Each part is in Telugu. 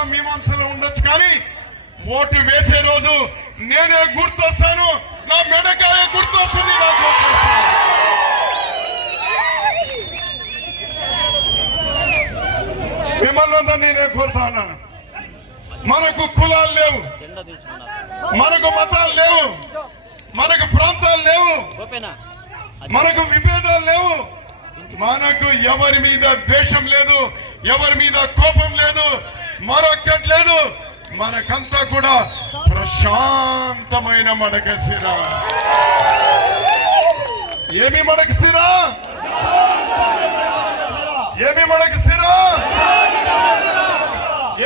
వస్తారో మీమాంసలో ఉండొచ్చు కానీ ఓటు వేసే రోజు నేనే గుర్తొస్తాను నా మెడకాయ గుర్తొస్తుంది నాకు. మిమ్మల్ని నేను కోరుతా ఉన్నాను. మనకు కులాలు లేవు. మనకు మతాలు లేవు. మనకు ప్రాంతాలు లేవు. మనకు విభేదాలు లేవు. మనకు ఎవరి మీద ద్వేషం లేదు ఎవరి మీద కోపం లేదు మరొక్కటి లేదు. మనకంతా కూడా ప్రశాంతమైన మడకశిర ఏమి మడకశిర ఏమి మడకశిర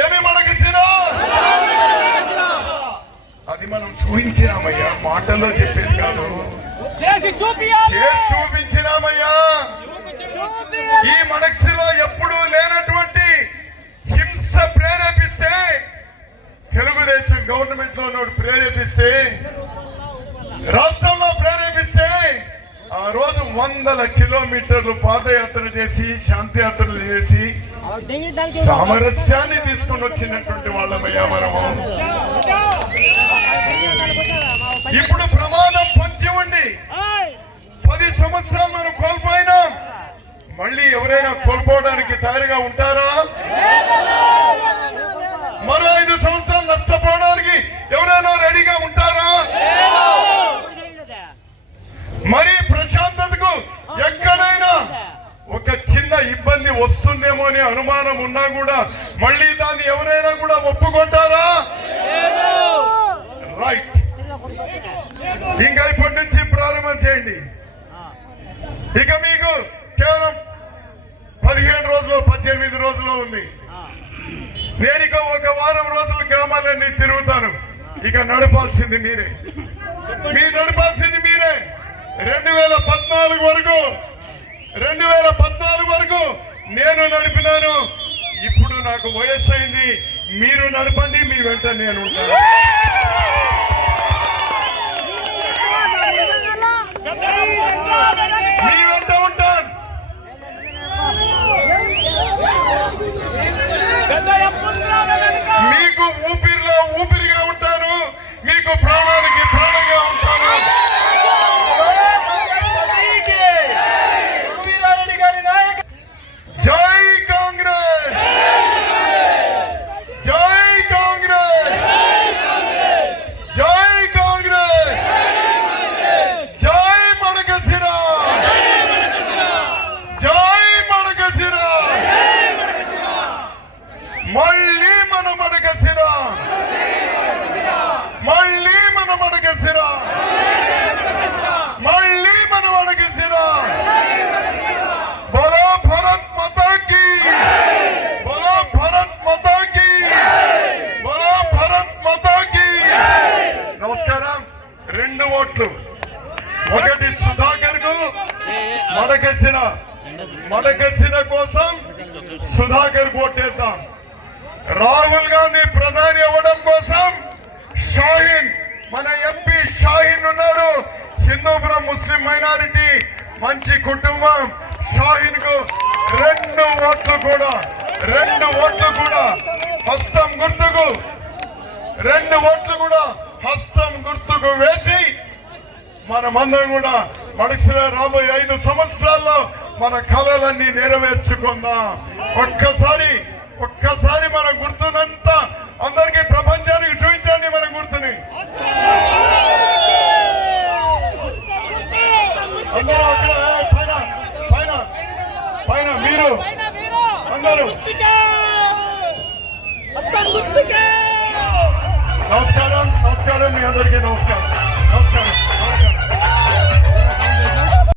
ఏమి మడకశిర అది మనం చూపించినామయ్యా. మాటల్లో చెప్పేది కాదు. చేసి చూపించినామయ్యా. ఈ మనస్సులో ఎప్పుడూ లేనటువంటి గవర్నమెంట్లో ప్రేరేపిస్తే రాష్ట్రంలో ప్రేరేపిస్తే ఆ రోజు వందల కిలోమీటర్లు పాదయాత్ర చేసి శాంతియాత్రలు చేసి సామరస్యాన్ని తీసుకుని వచ్చినటువంటి వాళ్ళమయ్యా మనము. ఇప్పుడు ప్రమాదం పొంచి ఉండి పది సంవత్సరాలు మనం కోల్పోయినాం. మళ్ళీ ఎవరైనా కోల్పోవడానికి తయారుగా ఉంటారా మరో ఐదు సంవత్సరాలు నష్టపోవడానికి ఎవరైనా రెడీగా ఉంటారా మరి ప్రశాంతతకు ఎక్కడైనా ఒక చిన్న ఇబ్బంది వస్తుందేమో అనే అనుమానం ఉన్నా కూడా మళ్ళీ దాన్ని ఎవరైనా కూడా ఒప్పుకుంటారా? రైట్ ఇంకా ఇప్పటి నుంచి ప్రారంభం చేయండి. ఇక మీకు కేవలం పదిహేను రోజులు పద్దెనిమిది రోజులు ఉంది. దేనిక ఒక వారం రోజులు గ్రామాలన్నీ తిరుగుతాను. ఇక నడపాల్సింది మీరే. మీరు నడపాల్సింది మీరే. రెండు వేల పద్నాలుగు వరకు రెండు వేల పద్నాలుగు వరకు నేను నడిపినాను. ఇప్పుడు నాకు వయస్సు అయింది మీరు నడపండి మీ వెంట నేను ఉంటాను మీ వెంట ఉంటాను మీకు ఊపిరిలో ఊపిరిగా ఉంటాను మీకు ప్రాణానికి ప్రాణంగా ఉంటాను జై కాంగ్రెస్ జై కాంగ్రెస్ జై కాంగ్రెస్ జై మడకశిర జై మడకశిర మళ్ళీ మన మడకశిర మళ్ళీ మన మడకశిర మళ్ళీ మన మడకశిర బలో భరత్ మాతా కీ బలో భరత్ మాతా కీ బలో భరత్ మాతా కీ నమస్కారం రెండు ఓట్లు ఒకటి సుధాకర్కు మడకశిర మడకశిర కోసం సుధాకర్ ఓటేద్దాం రాహుల్ గాంధీ ప్రధాని అవ్వడం కోసం షాహీన్ మన ఎంపీ షాహీన్ ఉన్నారు. హిందూపురం ముస్లిం మైనారిటీ మంచి కుటుంబం. షాహీన్కు రెండు ఓట్లు కూడా రెండు ఓట్లు కూడా. హస్తం గుర్తుకు రెండు ఓట్లు కూడా హస్తం గుర్తుకు వేసి మనమందరం కూడా మనుషుల రాబోయే ఐదు సంవత్సరాల్లో మన కళలన్నీ నెరవేర్చుకుందాం. ఒక్కసారి ఒక్కసారి మన గుర్తునంత అందరికీ ప్రపంచానికి చూపించండి మన గుర్తుని. అందరూ పైన పైన పైన మీరు. అందరూ. నమస్కారం నమస్కారం మీ అందరికీ నమస్కారం.